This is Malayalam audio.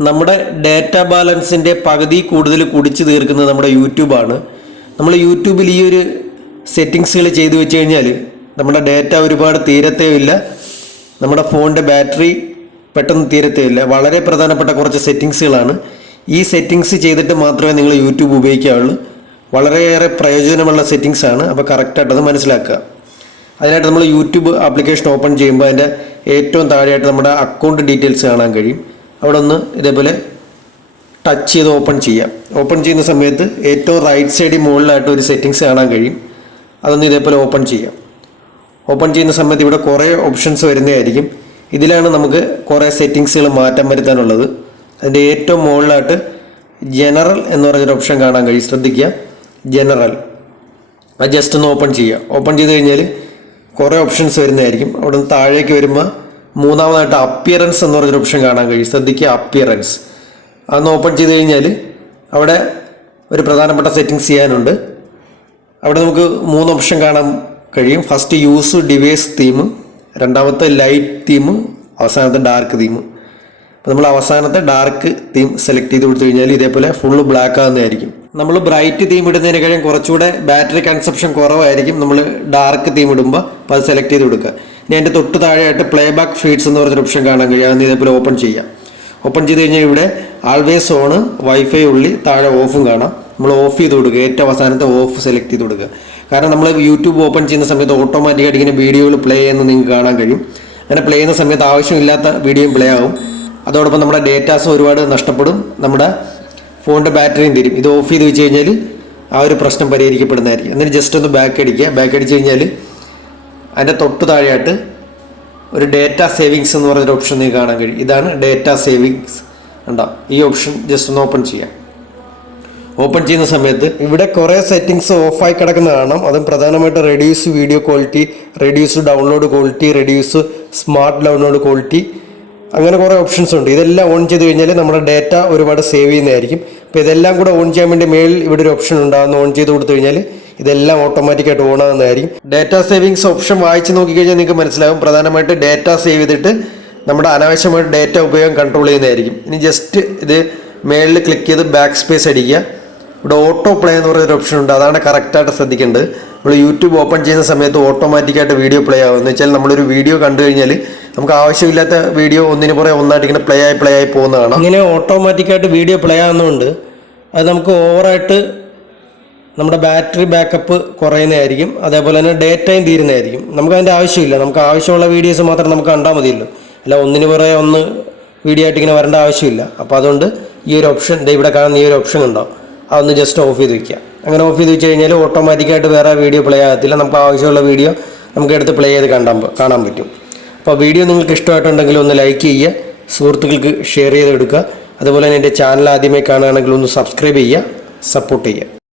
നമ്മുടെ ഡാറ്റ ബാലൻസിന്റെ പകുതി കൂടുതൽ കുടിച്ചു തീർക്കുന്നത് നമ്മുടെ യൂട്യൂബാണ്. നമ്മൾ യൂട്യൂബിൽ ഈ ഒരു സെറ്റിങ്സുകൾ ചെയ്തു വെച്ച് കഴിഞ്ഞാൽ നമ്മുടെ ഡാറ്റ ഒരുപാട് തീരത്തേയില്ല നമ്മുടെ ഫോണിന്റെ ബാറ്ററി പെട്ടെന്ന് തീരത്തേയില്ല വളരെ പ്രധാനപ്പെട്ട കുറച്ച് സെറ്റിങ്സുകളാണ്. ഈ സെറ്റിങ്സ് ചെയ്തിട്ട് മാത്രമേ നിങ്ങൾ യൂട്യൂബ് ഉപയോഗിക്കാവുള്ളൂ. വളരെയേറെ പ്രയോജനമുള്ള സെറ്റിങ്സ് ആണ് അപ്പോൾ അത് മനസ്സിലാക്കുക. അതിനായിട്ട് നമ്മൾ യൂട്യൂബ് ആപ്ലിക്കേഷൻ ഓപ്പൺ ചെയ്യുമ്പോൾ അതിന്റെ ഏറ്റവും താഴെയായിട്ട് നമ്മുടെ അക്കൗണ്ട് ഡീറ്റെയിൽസ് കാണാൻ കഴിയും. അവിടെ ഒന്ന് ഇതേപോലെ ടച്ച് ചെയ്ത് ഓപ്പൺ ചെയ്യാം. ഓപ്പൺ ചെയ്യുന്ന സമയത്ത് ഏറ്റവും റൈറ്റ് സൈഡിൽ മുകളിലായിട്ട് ഒരു സെറ്റിങ്സ് കാണാൻ കഴിയും. അതൊന്ന് ഇതേപോലെ ഓപ്പൺ ചെയ്യാം. ഓപ്പൺ ചെയ്യുന്ന സമയത്ത് ഇവിടെ കുറേ ഓപ്ഷൻസ് വരുന്നതായിരിക്കും. ഇതിലാണ് നമുക്ക് കുറേ സെറ്റിങ്സുകൾ മാറ്റം വരുത്താനുള്ളത്. അതിന്റെ ഏറ്റവും മുകളിലായിട്ട് ജനറൽ എന്ന് പറഞ്ഞൊരു ഓപ്ഷൻ കാണാൻ കഴിയും. ശ്രദ്ധിക്കുക. ജനറൽ അത് ജസ്റ്റ് ഒന്ന് ഓപ്പൺ ചെയ്യുക. ഓപ്പൺ ചെയ്ത് കഴിഞ്ഞാൽ കുറേ ഓപ്ഷൻസ് വരുന്നതായിരിക്കും. അവിടെ നിന്ന് താഴേക്ക് വരുമ്പോൾ മൂന്നാമതായിട്ട് അപ്പിയറൻസ് എന്ന് പറഞ്ഞൊരു ഓപ്ഷൻ കാണാൻ കഴിയും. ശ്രദ്ധിക്കുക അപ്പിയറൻസ് അന്ന് ഓപ്പൺ ചെയ്ത് കഴിഞ്ഞാൽ അവിടെ ഒരു പ്രധാനപ്പെട്ട സെറ്റിങ്സ് ചെയ്യാനുണ്ട്. അവിടെ നമുക്ക് മൂന്ന് ഓപ്ഷൻ കാണാൻ കഴിയും. ഫസ്റ്റ് യൂസ് ഡിവൈസ് തീം രണ്ടാമത്തെ ലൈറ്റ് തീം അവസാനത്തെ ഡാർക്ക് തീം അപ്പോൾ നമ്മൾ അവസാനത്തെ ഡാർക്ക് തീം സെലക്ട് ചെയ്ത് കൊടുത്തു കഴിഞ്ഞാൽ ഇതേപോലെ ഫുള്ള് ബ്ലാക്ക് ആകുന്നതായിരിക്കും നമ്മൾ ബ്രൈറ്റ് തീം ഇടുന്നതിനേക്കാളും കുറച്ചുകൂടെ ബാറ്ററി കൺസപ്ഷൻ കുറവായിരിക്കും. നമ്മൾ ഡാർക്ക് തീം ഇടുമ്പോൾ അപ്പോൾ അത് സെലക്ട് ചെയ്ത് കൊടുക്കുക. ഇനി അതിന്റെ തൊട്ട് താഴെയായിട്ട് പ്ലേ ബാക്ക് ഫീഡ്സ് എന്ന് പറഞ്ഞൊരു ഓപ്ഷൻ കാണാൻ കഴിയും. അതൊന്ന് ഇതേപോലെ ഓപ്പൺ ചെയ്യാം. ഓപ്പൺ ചെയ്ത് കഴിഞ്ഞാൽ ഇവിടെ ആൾവേസ് ഓണ് വൈഫൈ ഉള്ളി താഴെ ഓഫും കാണാം. നമ്മൾ ഓഫ് ചെയ്ത് കൊടുക്കുക. ഏറ്റവും അവസാനത്തെ ഓഫ് സെലക്ട് ചെയ്ത് കൊടുക്കുക. കാരണം നമ്മൾ യൂട്യൂബ് ഓപ്പൺ ചെയ്യുന്ന സമയത്ത് ഓട്ടോമാറ്റിക്കായിട്ട് ഇങ്ങനെ വീഡിയോകൾ പ്ലേ ചെയ്യുന്നത് നിങ്ങൾക്ക് കാണാൻ കഴിയും. അങ്ങനെ പ്ലേ ചെയ്യുന്ന സമയത്ത് ആവശ്യമില്ലാത്ത വീഡിയോയും പ്ലേ ആകും അതോടൊപ്പം നമ്മുടെ ഡേറ്റാസും ഒരുപാട് നഷ്ടപ്പെടും. നമ്മുടെ ഫോണിന്റെ ബാറ്ററിയും തരും. ഇത് ഓഫ് ചെയ്ത് വെച്ച് കഴിഞ്ഞാൽ ആ ഒരു പ്രശ്നം പരിഹരിക്കപ്പെടുന്നതായിരിക്കും. എന്നിട്ട് ജസ്റ്റ് ഒന്ന് ബാക്ക് അടിക്കുക. ബാക്ക് അടിച്ച് കഴിഞ്ഞാൽ അതിന്റെ തൊട്ട് താഴെയായിട്ട് ഒരു ഡേറ്റ സേവിങ്സ് എന്ന് പറഞ്ഞൊരു ഓപ്ഷൻ നിങ്ങൾക്ക് കാണാൻ കഴിയും. ഇതാണ് ഡേറ്റ സേവിങ്സ് ഉണ്ടാവും ഈ ഓപ്ഷൻ ജസ്റ്റ് ഒന്ന് ഓപ്പൺ ചെയ്യാം. ഓപ്പൺ ചെയ്യുന്ന സമയത്ത് ഇവിടെ കുറേ സെറ്റിങ്സ് ഓഫായി കിടക്കുന്ന കാണാം. അതും പ്രധാനമായിട്ട് reduce video quality reduce download quality reduce smart download quality അങ്ങനെ കുറേ ഓപ്ഷൻസ് ഉണ്ട്. ഇതെല്ലാം ഓൺ ചെയ്ത് കഴിഞ്ഞാൽ നമ്മുടെ ഡേറ്റ ഒരുപാട് സേവ് ചെയ്യുന്നതായിരിക്കും. അപ്പോൾ ഇതെല്ലാം കൂടെ ഓൺ ചെയ്യാൻ വേണ്ടി മേളിൽ ഇവിടെ ഒരു ഓപ്ഷൻ ഉണ്ടാകുന്ന ഓൺ ചെയ്ത് കൊടുത്തു കഴിഞ്ഞാൽ ഇതെല്ലാം ഓട്ടോമാറ്റിക്കായിട്ട് ഓൺ ആകുന്നതായിരിക്കും ഡേറ്റ സേവിങ്സ് ഓപ്ഷൻ വായിച്ച് നോക്കിക്കഴിഞ്ഞാൽ നിങ്ങൾക്ക് മനസ്സിലാകും പ്രധാനമായിട്ട് ഡേറ്റ സേവ് ചെയ്തിട്ട് നമ്മുടെ അനാവശ്യമായിട്ട് ഡേറ്റ ഉപയോഗം കൺട്രോൾ ചെയ്യുന്നതായിരിക്കും. ഇനി ജസ്റ്റ് ഇത് മേളിൽ ക്ലിക്ക് ചെയ്ത് ബാക്ക് സ്പേസ് അടിക്കുക. ഇവിടെ ഓട്ടോ പ്ലേ എന്ന് പറയുന്നൊരു ഓപ്ഷൻ ഉണ്ട്. അതാണ് കറക്റ്റായിട്ട് ശ്രദ്ധിക്കേണ്ടത്. നമ്മൾ യൂട്യൂബ് ഓപ്പൺ ചെയ്യുന്ന സമയത്ത് ഓട്ടോമാറ്റിക്കായിട്ട് വീഡിയോ പ്ലേ എന്ന് വെച്ചാൽ നമ്മളൊരു വീഡിയോ കണ്ടു കഴിഞ്ഞാൽ നമുക്ക് ആവശ്യമില്ലാത്ത വീഡിയോ ഒന്നിന് പുറകെ ഒന്നായിട്ട് ഇങ്ങനെ പ്ലേ ആയി പ്ലേ ആയി പോകുന്നതാണ്. ഇങ്ങനെ ഓട്ടോമാറ്റിക്കായിട്ട് വീഡിയോ പ്ലേ ആകുന്നതുകൊണ്ട് അത് നമുക്ക് ഓവറായിട്ട് നമ്മുടെ ബാറ്ററി ബാക്കപ്പ് കുറയുന്നതായിരിക്കും. അതേപോലെ തന്നെ ഡേറ്റയും തീരുന്നതായിരിക്കും. നമുക്ക് അതിന്റെ ആവശ്യമില്ല. നമുക്ക് ആവശ്യമുള്ള വീഡിയോസ് മാത്രം നമുക്ക് കണ്ടാൽ മതിയല്ലോ. അല്ല ഒന്നിന് പുറകെ ഒന്ന് വീഡിയോ ആയിട്ട് ഇങ്ങനെ വരേണ്ട ആവശ്യമില്ല. അപ്പോൾ അതുകൊണ്ട് ഈ ഒരു ഓപ്ഷൻ ഇവിടെ കാണുന്ന ഈ ഒരു ഓപ്ഷൻ ഉണ്ടാവും. അതൊന്ന് ജസ്റ്റ് ഓഫ് ചെയ്ത് വയ്ക്കുക അങ്ങനെ ഓഫ് ചെയ്ത് വെച്ച് കഴിഞ്ഞാൽ ഓട്ടോമാറ്റിക്കായിട്ട് വേറെ വീഡിയോ പ്ലേ ആകത്തില്ല. നമുക്ക് ആവശ്യമുള്ള വീഡിയോ നമുക്ക് എടുത്ത് പ്ലേ ചെയ്ത് കണ്ടാൻ കാണാൻ പറ്റും. അപ്പോൾ വീഡിയോ നിങ്ങൾക്ക് ഇഷ്ടമായിട്ടുണ്ടെങ്കിൽ ഒന്ന് ലൈക്ക് ചെയ്യുക. സുഹൃത്തുക്കൾക്ക് ഷെയർ ചെയ്ത് എടുക്കുക അതുപോലെ തന്നെ എന്റെ ചാനൽ ആദ്യമായി കാണുകയാണെങ്കിൽ ഒന്ന് സബ്സ്ക്രൈബ് ചെയ്യുക. സപ്പോർട്ട് ചെയ്യുക.